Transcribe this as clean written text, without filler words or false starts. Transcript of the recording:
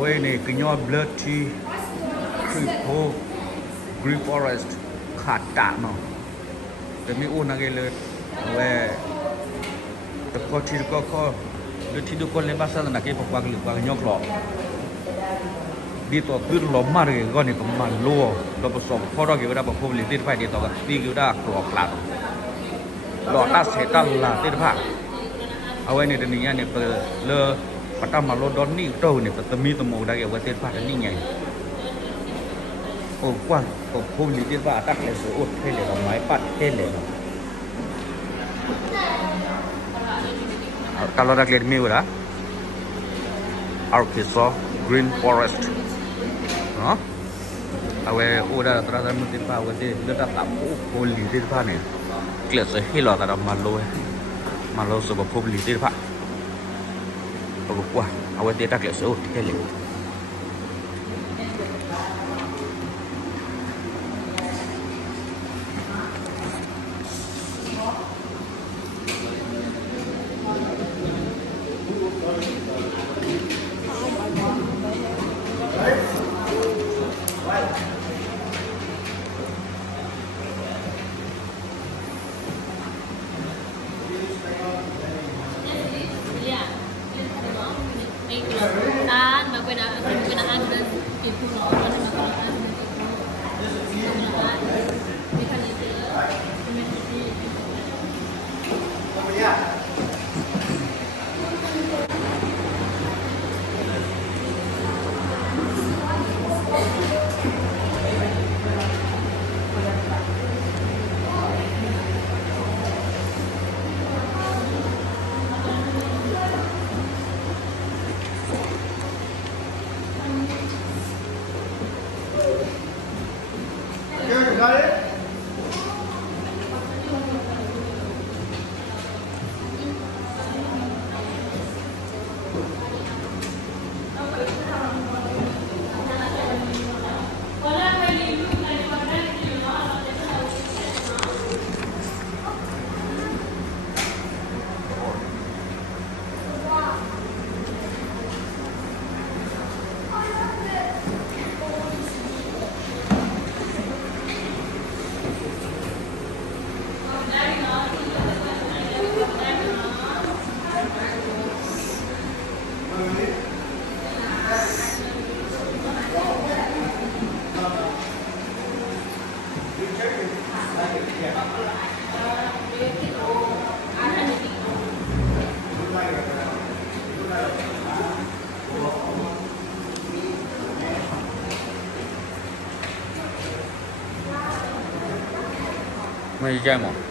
away này cái nhau blood tea creepo green forest khát tạ nóแต่ไม่อ้วนอะไรเลยเว้ยแต่ก็ที่ก็เดี๋ยวที่ดูคนเล่นภาษาหนักที่พวกว่าหรือว่าย่อหล่อดีต่อขึ้นหล่อมากเลยก็นี่ประมาณรัวเราผสมพอเราเกี่ยวกับพวกลิติดไฟดีต่อกันดีเกี่ยวกับกรอบหลังหล่อตัดเสร็จตั้งหลังติดผ้าเอาไว้ในตัวนี้เนี่ยเปิดเลอปัตตามาโลดอนนี่โตเนี่ยปัตตามีตัวโมได้เกี่ยวกับติดผ้านี่ไงโอ้กว้างโอ้พวกลิติดผ้าตักเลยสวยอุดให้เลยดอกไม้ปัดให้เลยkalau dah clear mie udah, Arkansas Green Forest, awe udah terasa mungkin pak, awe dia dah tak poli di depan ni, clear sehilah tak ada malu sebab poli di depan, bagus wah, awe dia tak clear seut, helik. Mày chơi mà